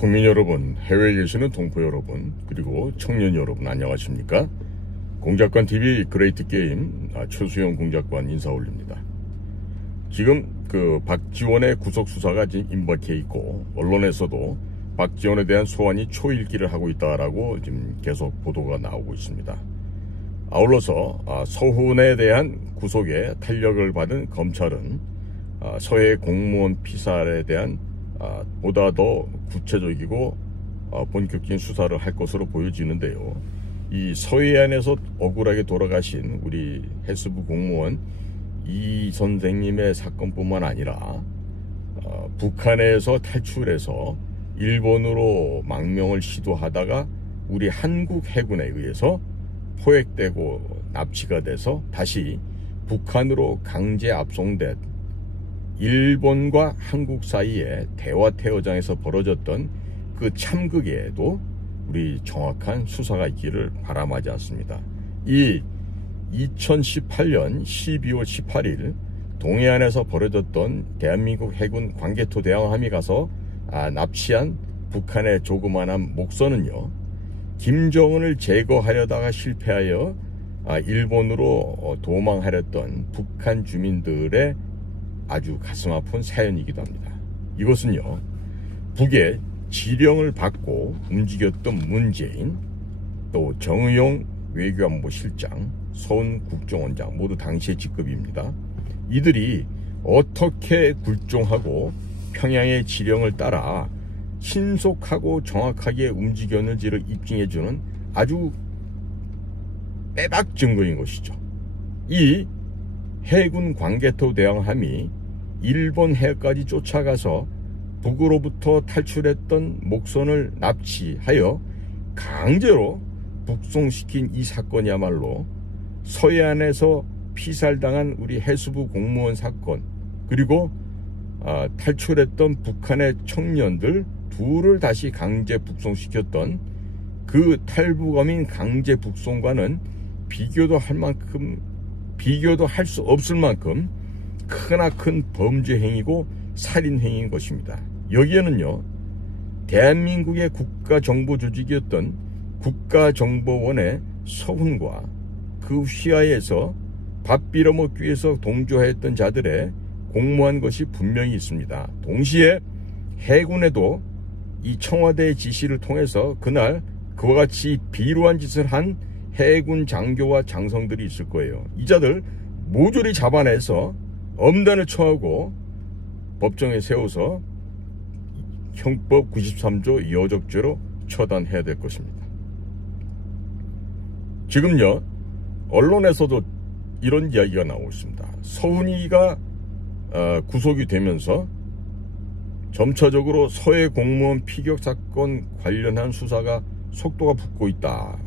국민 여러분, 해외에 계시는 동포 여러분, 그리고 청년 여러분 안녕하십니까? 공작관TV 그레이트 게임 최수영 공작관 인사 올립니다. 지금 박지원의 구속 수사가 지금 임박해 있고, 언론에서도 박지원에 대한 소환이 초일기를 하고 있다라고 지금 계속 보도가 나오고 있습니다. 아울러서 서훈에 대한 구속에 탄력을 받은 검찰은 서해 공무원 피살에 대한 보다 더 구체적이고 본격적인 수사를 할 것으로 보여지는데요. 이 서해안에서 억울하게 돌아가신 우리 해수부 공무원 이 선생님의 사건뿐만 아니라 북한에서 탈출해서 일본으로 망명을 시도하다가 우리 한국 해군에 의해서 포획되고 납치가 돼서 다시 북한으로 강제 압송된 일본과 한국 사이에 대화태어장에서 벌어졌던 그 참극에도 우리 정확한 수사가 있기를 바람하지 않습니다. 이 2018년 12월 18일 동해안에서 벌어졌던 대한민국 해군 광개토 대왕함이 가서 납치한 북한의 조그만한 목선은요, 김정은을 제거하려다가 실패하여 일본으로 도망하려던 북한 주민들의 아주 가슴 아픈 사연이기도 합니다. 이것은요, 북의 지령을 받고 움직였던 문재인, 또 정의용 외교안보실장, 서훈 국정원장 모두 당시의 직급입니다. 이들이 어떻게 굴종하고 평양의 지령을 따라 신속하고 정확하게 움직였는지를 입증해주는 아주 빼박 증거인 것이죠. 이 해군 광개토 대왕함이 일본 해까지 쫓아가서 북으로부터 탈출했던 목선을 납치하여 강제로 북송시킨 이 사건이야말로 서해안에서 피살당한 우리 해수부 공무원 사건, 그리고 탈출했던 북한의 청년들 둘을 다시 강제 북송시켰던 그 탈북어민 강제 북송과는 비교도 할 수 없을 만큼 크나큰 범죄 행위고 살인 행위인 것입니다. 여기에는요, 대한민국의 국가정보조직이었던 국가정보원의 서훈과 그 휘하에서 밥 빌어먹기 위해서 동조했던 자들의 공모한 것이 분명히 있습니다. 동시에 해군에도 이 청와대의 지시를 통해서 그날 그와 같이 비루한 짓을 한 해군 장교와 장성들이 있을 거예요. 이 자들 모조리 잡아내서 엄단을 처하고 법정에 세워서 형법 93조 여적죄로 처단해야 될 것입니다. 지금요, 언론에서도 이런 이야기가 나오고 있습니다. 서훈이가 구속이 되면서 점차적으로 서해 공무원 피격 사건 관련한 수사가 속도가 붙고 있다.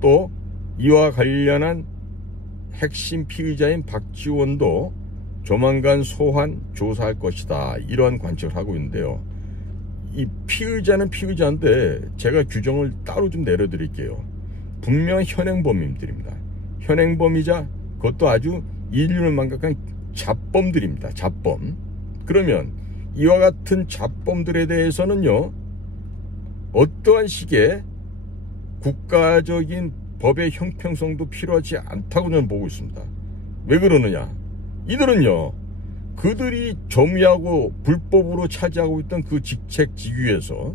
또 이와 관련한 핵심 피의자인 박지원도 조만간 소환 조사할 것이다, 이러한 관측을 하고 있는데요. 이 피의자는 피의자인데 제가 규정을 따로 좀 내려드릴게요. 분명 현행범인들입니다. 현행범이자 그것도 아주 인륜을 망각한 잡범들입니다. 잡범. 그러면 이와 같은 잡범들에 대해서는요, 어떠한 식의 국가적인 법의 형평성도 필요하지 않다고 저는 보고 있습니다. 왜 그러느냐? 이들은요, 그들이 점유하고 불법으로 차지하고 있던 그 직책 직위에서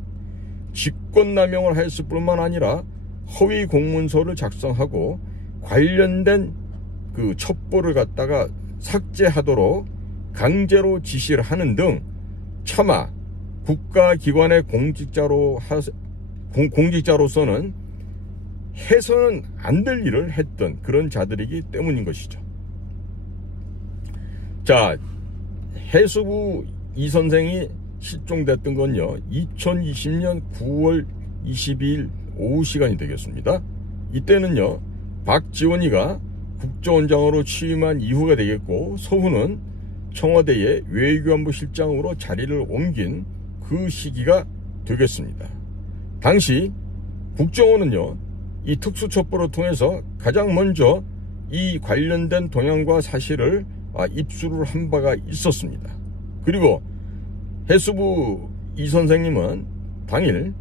직권남용을 했을 뿐만 아니라 허위 공문서를 작성하고 관련된 그 첩보를 갖다가 삭제하도록 강제로 지시를 하는 등 차마 국가기관의 공직자로서는 해서는 안 될 일을 했던 그런 자들이기 때문인 것이죠. 자, 해수부 이 선생이 실종됐던 건요, 2020년 9월 22일 오후 시간이 되겠습니다. 이때는요, 박지원이가 국정원장으로 취임한 이후가 되겠고, 서훈은 청와대의 외교안보실장으로 자리를 옮긴 그 시기가 되겠습니다. 당시 국정원은요, 이 특수첩보를 통해서 가장 먼저 이 관련된 동향과 사실을 입수를 한 바가 있었습니다. 그리고 해수부 이 선생님은 당일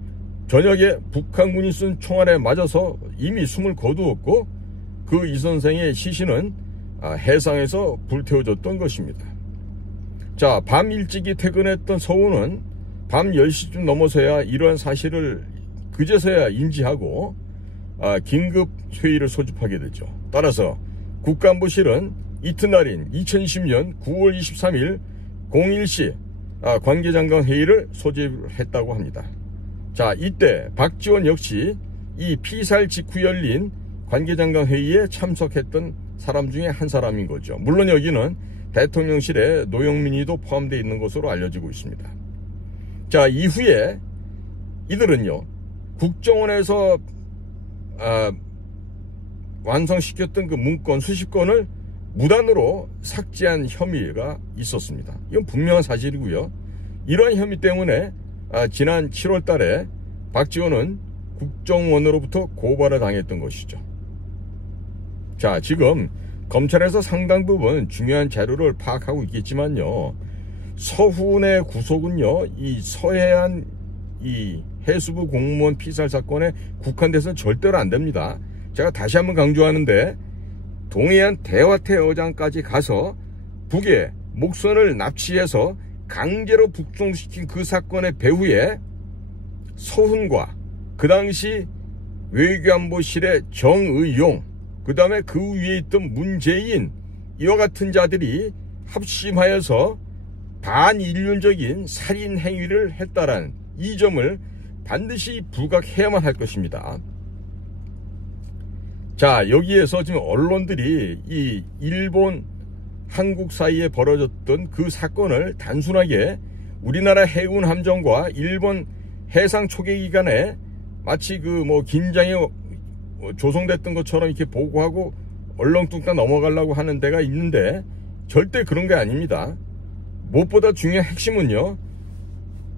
저녁에 북한군이 쏜 총알에 맞아서 이미 숨을 거두었고 그 이 선생의 시신은 해상에서 불태워졌던 것입니다. 자, 밤 일찍이 퇴근했던 서훈은 밤 10시쯤 넘어서야 이러한 사실을 그제서야 인지하고 긴급 회의를 소집하게 되죠. 따라서 국가안보실은 이튿날인 2020년 9월 23일 01시 관계장관 회의를 소집했다고 합니다. 자, 이때 박지원 역시 이 피살 직후 열린 관계장관 회의에 참석했던 사람 중에 한 사람인 거죠. 물론 여기는 대통령실에 노영민이도 포함되어 있는 것으로 알려지고 있습니다. 자, 이후에 이들은요, 국정원에서 완성시켰던 그 문건 수십 건을 무단으로 삭제한 혐의가 있었습니다. 이건 분명한 사실이고요. 이러한 혐의 때문에 지난 7월 달에 박지원은 국정원으로부터 고발을 당했던 것이죠. 자, 지금 검찰에서 상당 부분 중요한 자료를 파악하고 있겠지만요, 서훈의 구속은요, 이 서해안 이 해수부 공무원 피살 사건에 국한돼서는 절대로 안 됩니다. 제가 다시 한번 강조하는데, 동해안 대화태 어장까지 가서 북에 목선을 납치해서 강제로 북송시킨 그 사건의 배후에 서훈과 그 당시 외교안보실의 정의용, 그 다음에 그 위에 있던 문재인, 이와 같은 자들이 합심하여서 반인륜적인 살인 행위를 했다라는 이 점을 반드시 부각해야만 할 것입니다. 자, 여기에서 지금 언론들이 이 일본, 한국 사이에 벌어졌던 그 사건을 단순하게 우리나라 해군 함정과 일본 해상 초계기간에 마치 그 긴장이 조성됐던 것처럼 이렇게 보고하고 얼렁뚱땅 넘어가려고 하는 데가 있는데 절대 그런 게 아닙니다. 무엇보다 중요한 핵심은요,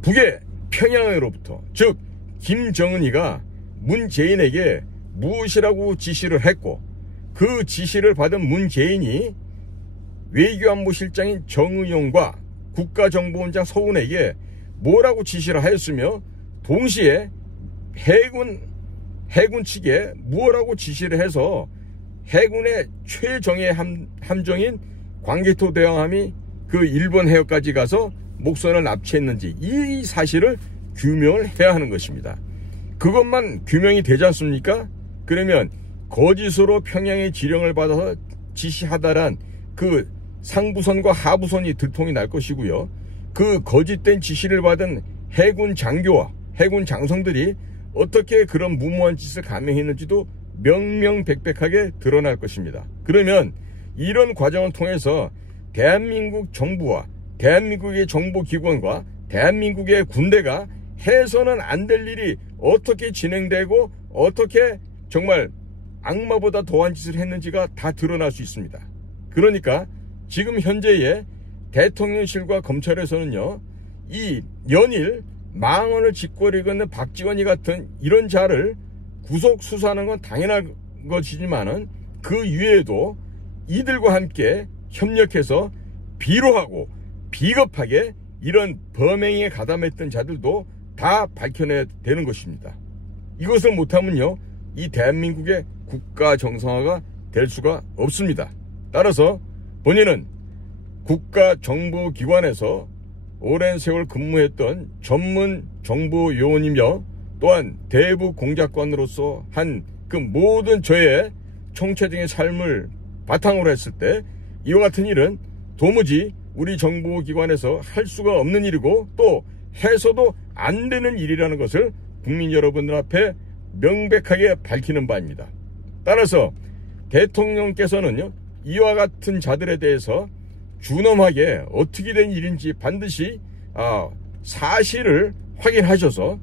북의 평양으로부터, 즉 김정은이가 문재인에게 무엇이라고 지시를 했고, 그 지시를 받은 문재인이 외교안보실장인 정의용과 국가정보원장 서훈에게 뭐라고 지시를 하였으며, 동시에 해군 측에 무엇라고 지시를 해서 해군의 최정예 함정인 광개토 대왕함이 그 일본 해역까지 가서 목선을 납치했는지, 이 사실을 규명을 해야 하는 것입니다. 그것만 규명이 되지 않습니까? 그러면 거짓으로 평양의 지령을 받아서 지시하다란 그 상부선과 하부선이 들통이 날 것이고요. 그 거짓된 지시를 받은 해군 장교와 해군 장성들이 어떻게 그런 무모한 짓을 감행했는지도 명명백백하게 드러날 것입니다. 그러면 이런 과정을 통해서 대한민국 정부와 대한민국의 정보기관과 대한민국의 군대가 해서는 안 될 일이 어떻게 진행되고 어떻게 정말 악마보다 더한 짓을 했는지가 다 드러날 수 있습니다. 그러니까 지금 현재의 대통령실과 검찰에서는요, 이 연일 망언을 짓거리고 있는 박지원이 같은 이런 자를 구속 수사하는 건 당연한 것이지만은 그 이외에도 이들과 함께 협력해서 비로하고 비겁하게 이런 범행에 가담했던 자들도 다 밝혀내야 되는 것입니다. 이것을 못하면요, 이 대한민국의 국가 정상화가 될 수가 없습니다. 따라서 본인은 국가정보기관에서 오랜 세월 근무했던 전문 정보요원이며 또한 대북 공작관으로서 한 그 모든 저의 총체적인 삶을 바탕으로 했을 때 이와 같은 일은 도무지 우리 정보기관에서 할 수가 없는 일이고 또 해서도 안 되는 일이라는 것을 국민 여러분들 앞에 명백하게 밝히는 바입니다. 따라서 대통령께서는요, 이와 같은 자들에 대해서 준엄하게 어떻게 된 일인지 반드시 사실을 확인하셔서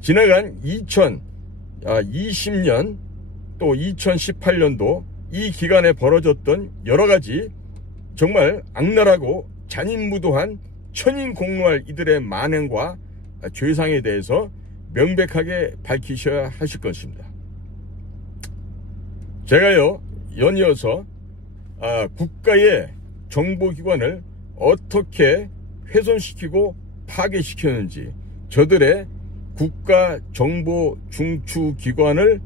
지나간 2020년 또 2018년도 이 기간에 벌어졌던 여러가지 정말 악랄하고 잔인무도한 천인공노할 이들의 만행과 죄상에 대해서 명백하게 밝히셔야 하실 것입니다. 제가요, 연이어서 국가의 정보기관을 어떻게 훼손시키고 파괴시켰는지, 저들의 국가정보중추기관을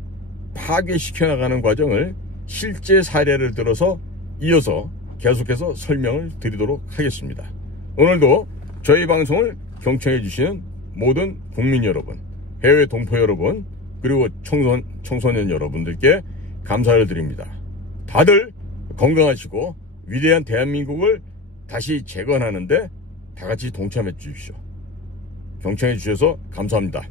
파괴시켜 나가는 과정을 실제 사례를 들어서 이어서 계속해서 설명을 드리도록 하겠습니다. 오늘도 저희 방송을 경청해 주시는 모든 국민 여러분, 해외 동포 여러분, 그리고 청소년 여러분들께 감사를 드립니다. 다들 건강하시고 위대한 대한민국을 다시 재건하는데 다 같이 동참해 주십시오. 경청해 주셔서 감사합니다.